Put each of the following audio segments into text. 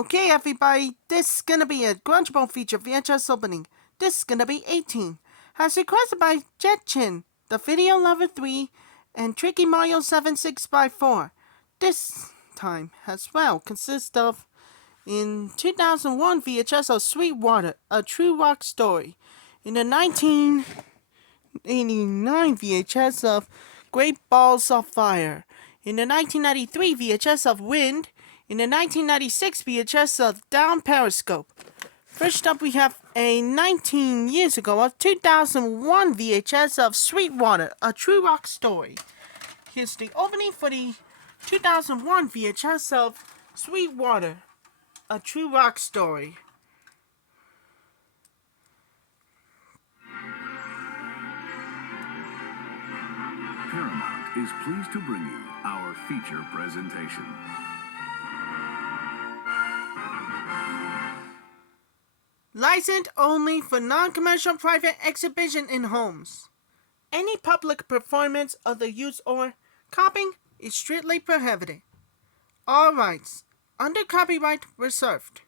Okay, everybody, this is gonna be a Quadruple feature VHS opening. This is gonna be 18. As requested by Jet Chin, The Video Lover 3, and Tricky Mario 76x4. This time, as well, consists of in 2001 VHS of Sweetwater, A True Rock Story. In the 1989 VHS of Great Balls of Fire. In the 1993 VHS of Wind. In the 1996 VHS of Down Periscope. First up, we have a 19 years ago of 2001 VHS of Sweetwater, A True Rock Story. Here's the opening for the 2001 VHS of Sweetwater, A True Rock Story. Paramount is pleased to bring you our feature presentation. Licensed only for non-commercial private exhibition in homes. Any public performance of the use or copying is strictly prohibited. All rights under copyright reserved.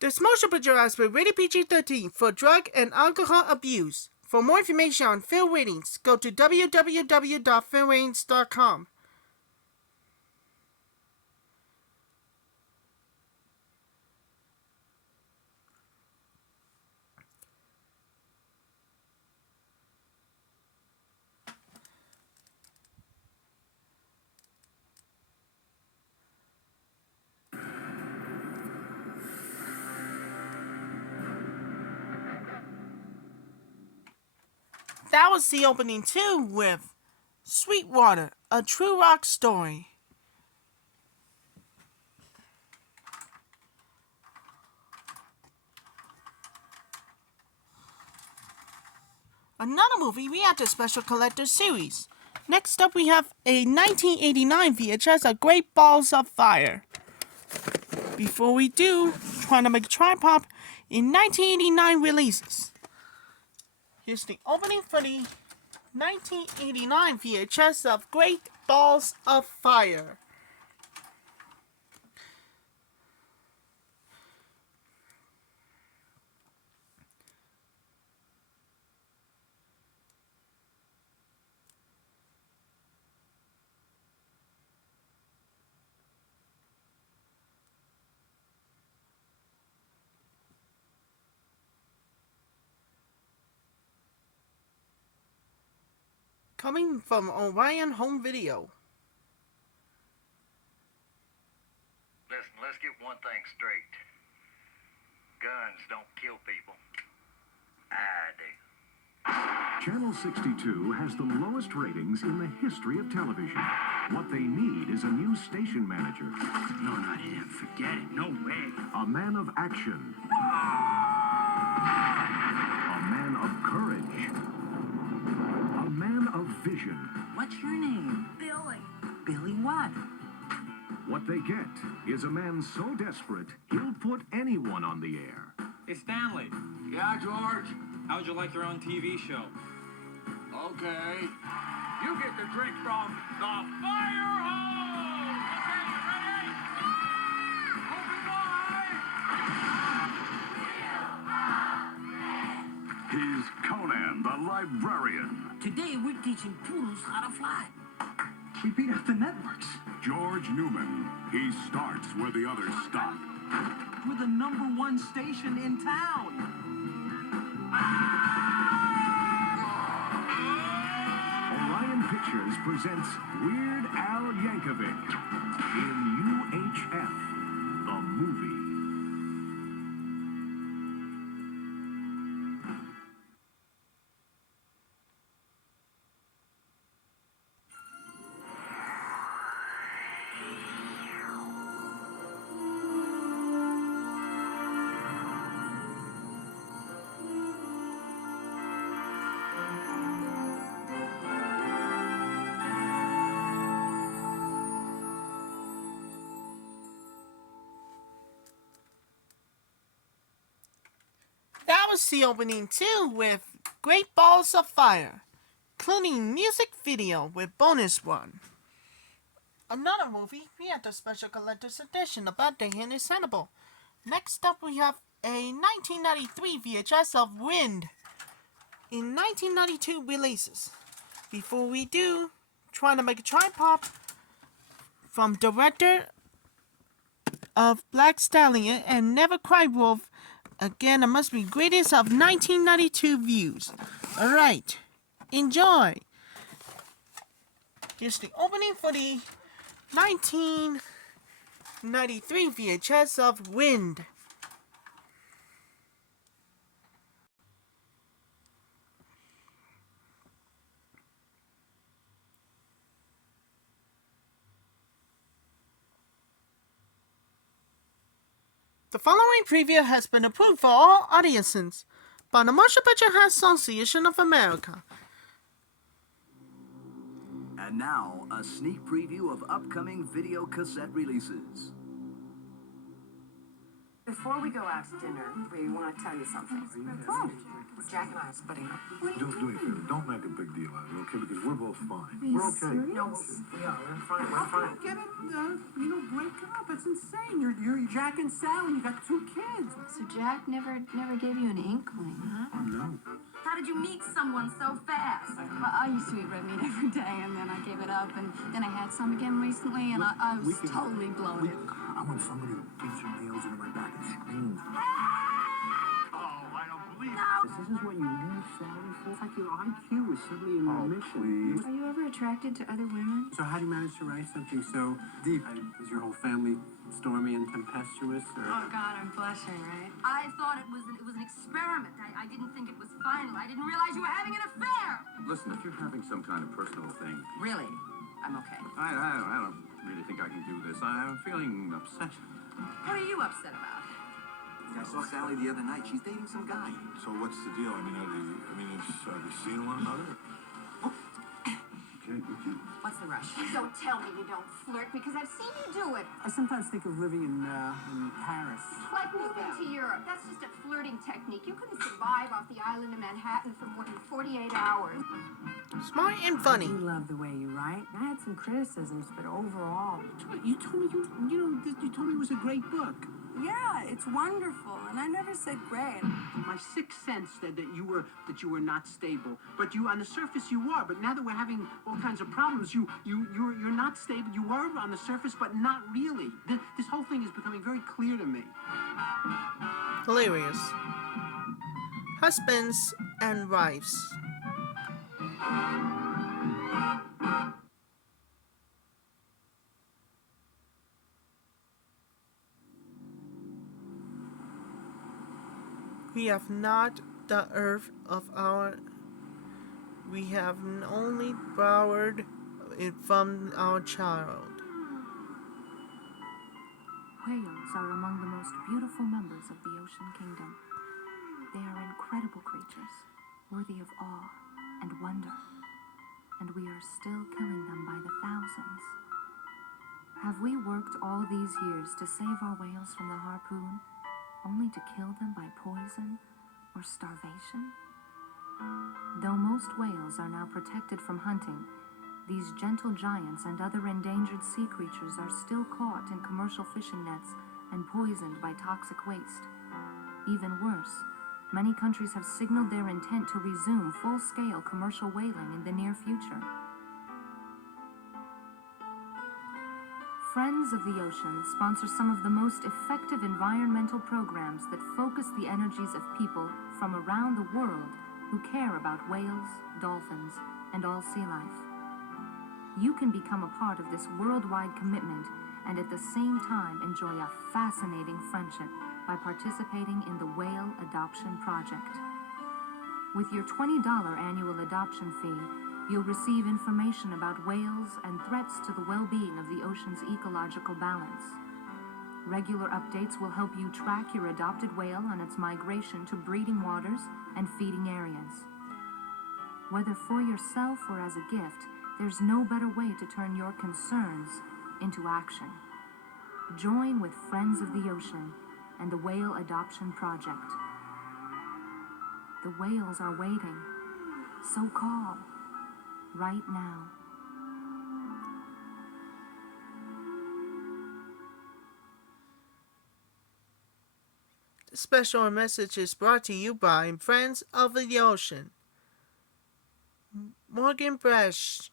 This motion picture has been rated PG-13 for drug and alcohol abuse. For more information on film ratings, go to www.filmratings.com. That was the opening too with Sweetwater, A True Rock Story. Another movie we had a special collector series. Next up we have a 1989 VHS of Great Balls of Fire. Before we do, trying to make Tripop in 1989 releases. Here's the opening for the 1989 VHS of Great Balls of Fire. Coming from Orion Home Video. Listen, let's get one thing straight. Guns don't kill people. I do. Channel 62 has the lowest ratings in the history of television. What they need is a new station manager. No, not him. Forget it. No way. A man of action. A man of courage. A man of vision. What's your name? Billy. Billy what? What they get is a man so desperate, he'll put anyone on the air. Hey, Stanley, Yeah, George? how would you like your own TV show? Okay. You get the drink from the fire hose! Okay, you ready? Open wide! He's Conan the Librarian. Today we're teaching poodles how to fly. We beat out the networks. George Newman. He starts where the others stop. We're the #1 station in town. Orion Pictures presents Weird Al Yankovic in UHF, the movie. That was the opening too with Great Balls of Fire. including music video with bonus one. Another movie, we have the special collector's edition about Day in His Hannibal. Next up, we have a 1993 VHS of Wind in 1992 releases. Before we do, trying to make a tripod from director of Black Stallion and Never Cry Wolf. Again, it must be greatest of 1992 views. Alright, enjoy. Here's the opening for the 1993 VHS of Wind. The following preview has been approved for all audiences by the Motion Picture Association of America. And now, a sneak preview of upcoming video cassette releases. Before we go out to dinner, we want to tell you something. Oh, Jack and I are splitting up. Don't do me a favor. Don't make a big deal out of it, okay? Because we're both fine. We're okay. No, we are. We're fine. We're fine. Get it, break up. It's insane. You're Jack and Sally. You got 2 kids. So Jack never gave you an inkling, huh? No. How did you meet someone so fast? Well, I used to eat red meat every day, and then I gave it up, and then I had some again recently, and I was totally bloated. I want somebody who keeps her nails into my back and screams. Oh, I don't believe it. This is what you need Sally for. It's like your IQ is suddenly in remission. Please. Are you ever attracted to other women? So how do you manage to write something so deep? Is your whole family stormy and tempestuous? Or? Oh, God, I'm blushing, right? I thought it was an experiment. I didn't think it was final. I didn't realize you were having an affair. Listen, if you're having some kind of personal thing, Really? I'm okay. I don't really think I can do this. I'm feeling upset. What are you upset about? I saw Sally the other night. She's dating some guy. So what's the deal? Are they seeing one another? Okay, good. What's the rush? Don't tell me you don't flirt, because I've seen you do it. I sometimes think of living in Paris. Like moving to Europe. That's just a flirting technique. You couldn't survive off the island of Manhattan for more than 48 hours. Smart and funny. You love the way you write. I had some criticisms, but overall... You told me you told me it was a great book. Yeah, it's wonderful, and I never said great. My sixth sense said that you were not stable, but on the surface you are. But now that we're having all kinds of problems, you're not stable. You are on the surface, but not really. This whole thing is becoming very clear to me. Hilarious. Husbands and wives. We have not the earth of our. We have only borrowed it from our child. Whales are among the most beautiful members of the ocean kingdom. They are incredible creatures, worthy of awe and wonder, and we are still killing them by the thousands. Have we worked all these years to save our whales from the harpoon, only to kill them by poison or starvation? Though most whales are now protected from hunting, these gentle giants and other endangered sea creatures are still caught in commercial fishing nets and poisoned by toxic waste. Even worse, many countries have signaled their intent to resume full-scale commercial whaling in the near future. Friends of the Ocean sponsor some of the most effective environmental programs that focus the energies of people from around the world who care about whales, dolphins, and all sea life. You can become a part of this worldwide commitment and at the same time enjoy a fascinating friendship by participating in the Whale Adoption Project. With your $20 annual adoption fee, you'll receive information about whales and threats to the well-being of the ocean's ecological balance. Regular updates will help you track your adopted whale on its migration to breeding waters and feeding areas. Whether for yourself or as a gift, there's no better way to turn your concerns into action. Join with Friends of the Ocean and the Whale Adoption Project. The whales are waiting, so call. right now. This special message is brought to you by Friends of the Ocean. Morgan Bresh.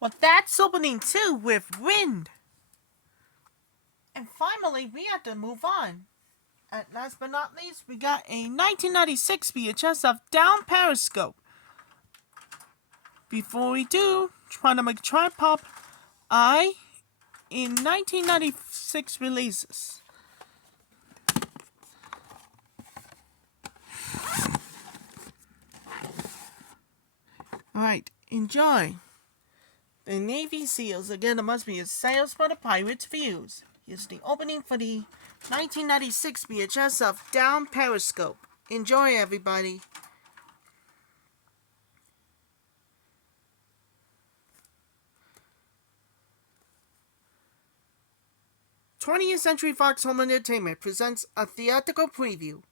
Well, that's opening 2 with Wind. And finally, we have to move on. And last but not least, we got a 1996 VHS of Down Periscope. Before we do, trying to make Tripop I in 1996 releases. Alright, enjoy. The Navy SEALs, again, it must be a Sails for the Pirates Views. Here's the opening for the 1996 VHS of Down Periscope. Enjoy, everybody. '20th Century Fox Home Entertainment presents a theatrical preview.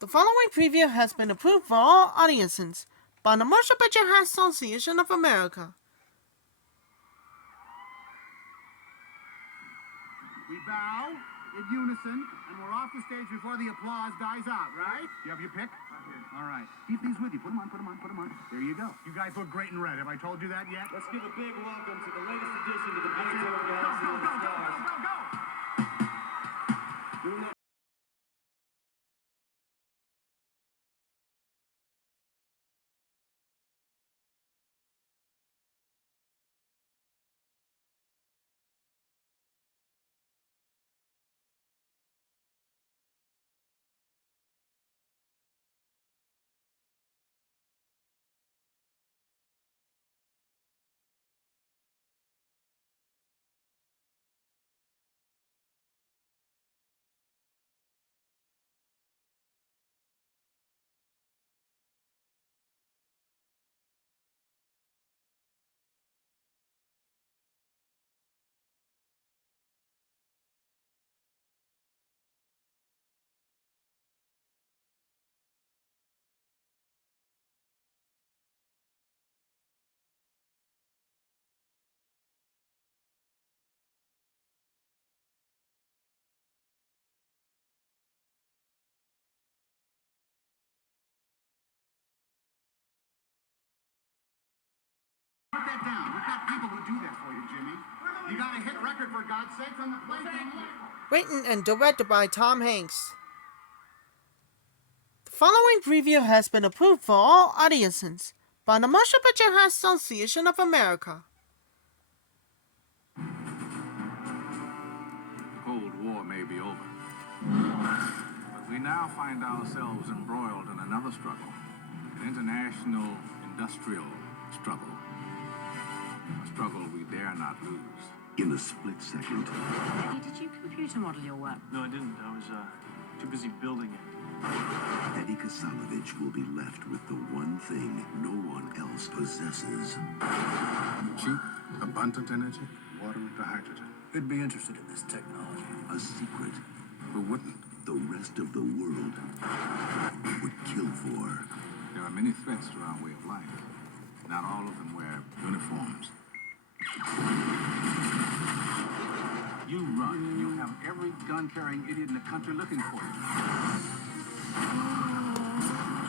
The following preview has been approved for all audiences by the Motion Picture Association of America. We bow in unison, and we're off the stage before the applause dies out, right? You have your pick? All right. Keep these with you. Put them on, put them on, put them on. There you go. You guys look great in red. Have I told you that yet? Let's give a big welcome to the latest addition to the Big Tour Galaxy of the Stars. Put that down. We've got people who do that for you, Jimmy. You got a hit record, for God's sake, on the plate. Written and directed by Tom Hanks. The following preview has been approved for all audiences by the Motion Picture Association of America. The Cold War may be over, but we now find ourselves embroiled in another struggle, an international industrial struggle, a struggle we dare not lose. In a split second, Eddie, did you computer model your work? No, I didn't. I was too busy building it. Eddie Kasalovich will be left with the one thing no one else possesses. Cheap, abundant energy, water to hydrogen. Who'd be interested in this technology? A secret Who wouldn't? the rest of the world would kill for. There are many threats to our way of life. Not all of them wear uniforms. You run, and you'll have every gun-carrying idiot in the country looking for you.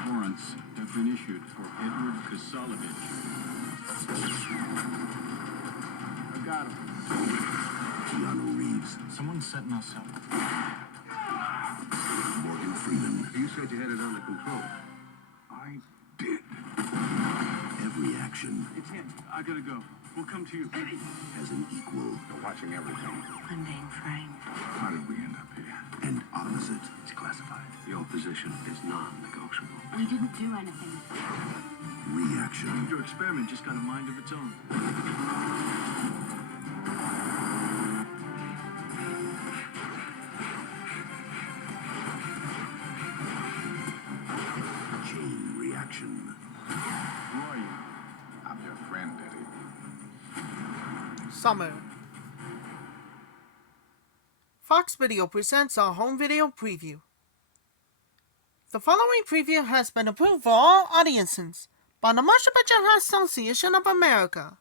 Warrants have been issued for Edward Kasalovich. I got him. Keanu Reeves, Someone's setting us up. Morgan Freeman, You said you had it under control. I did. reaction It's him. I gotta go. We'll come to you. has an equal They're watching everything. Mundane frame. How did we end up here? and opposite It's classified. Your position is non-negotiable. We didn't do anything. reaction. Your experiment just got a mind of its own. Chain reaction. Who are you? I'm your friend, Eddie. Summer. Fox Video presents our home video preview. The following preview has been approved for all audiences by the Motion Picture Association of America.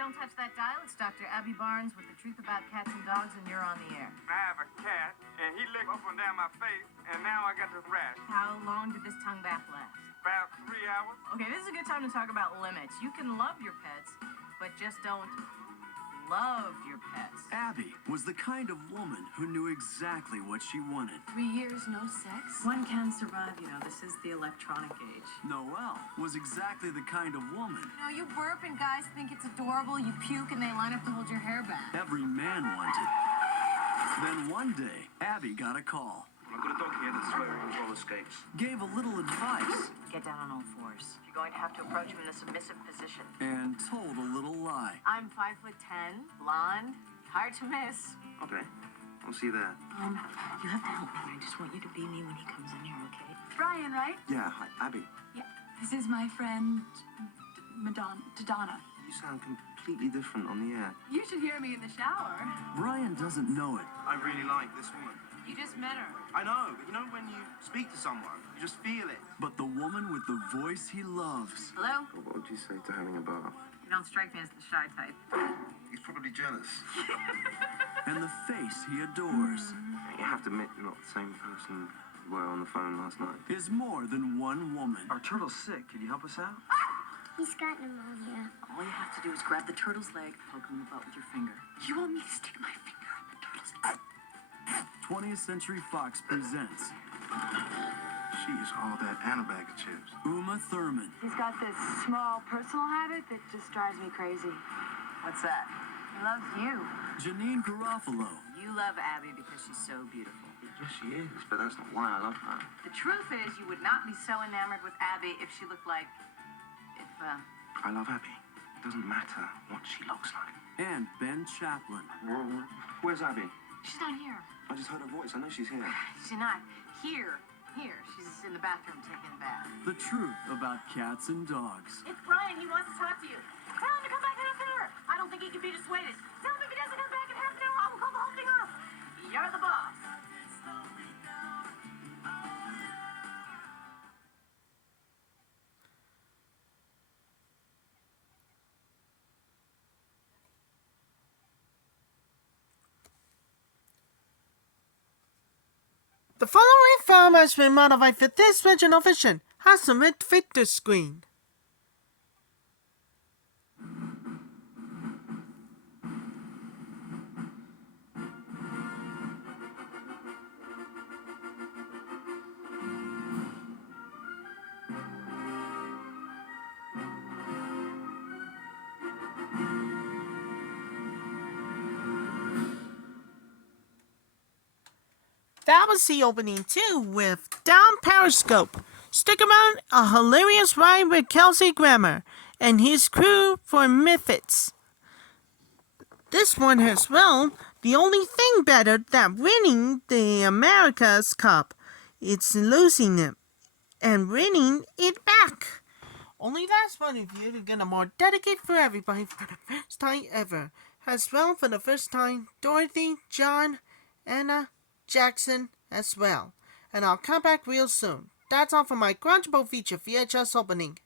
Don't touch that dial. It's Dr. Abby Barnes with the truth about cats and dogs, and you're on the air. I have a cat, and he licked up and down my face, and now I got this rash. How long did this tongue bath last? About 3 hours. Okay, this is a good time to talk about limits. You can love your pets, but just don't love your pets. Abby was the kind of woman who knew exactly what she wanted. 3 years, no sex? One can survive, this is the electronic age. Noelle was exactly the kind of woman You burp and guys think it's adorable. You puke and they line up to hold your hair back. every man wanted. Then one day, Abby got a call. I've got a dog here that's swearing on roller skates. Gave a little advice Get down on all fours. You're going to have to approach him in a submissive position. and told a little lie. I'm 5'10", blonde, hard to miss. Okay, I'll see you there. You have to help me. I just want you to be me when he comes in here, okay? Brian, right? Yeah, hi, Abby. Yeah. This is my friend, Donna. You sound completely different on the air. You should hear me in the shower. Brian doesn't know it, I really like this woman. You just met her. I know, but you know when you speak to someone, you just feel it. but the woman with the voice he loves Hello? What would you say to having a bar? You don't strike me as the shy type. He's probably jealous. and the face he adores You have to admit, you're not the same person you were on the phone last night. is more than one woman. Our turtle's sick. Can you help us out? He's got pneumonia. All you have to do is grab the turtle's leg, poke him in the butt with your finger. You want me to stick my finger in the turtle's eye? 20th Century Fox presents She's all that and a bag of chips. Uma Thurman, He's got this small personal habit that just drives me crazy. What's that? He loves you. Janine Garofalo, You love Abby because she's so beautiful. Yes, she is, but that's not why I love her. The truth is, you would not be so enamored with Abby if she looked like... I love Abby. It doesn't matter what she looks like. and Ben Chaplin. Where's Abby? She's not here. I just heard her voice. I know she's here. She's not here. She's in the bathroom taking a bath. The truth about cats and dogs. It's Brian. He wants to talk to you. Tell him to come back in half an hour. I don't think he can be dissuaded. Tell him if he doesn't come back in half an hour, I will call the whole thing off. You're the boss. The following film has been modified for this original version. Has some fit the screen. That was the opening too with Down Periscope. Stick around a hilarious ride with Kelsey Grammer and his crew for Misfits. This one as well, the only thing better than winning the America's Cup, it's losing it and winning it back. Only that's one of you are gonna more dedicate for everybody for the first time ever. As well for the first time, Dorothy, John, Anna, Jackson as well. And I'll come back real soon. That's all for my Quadruple feature VHS opening.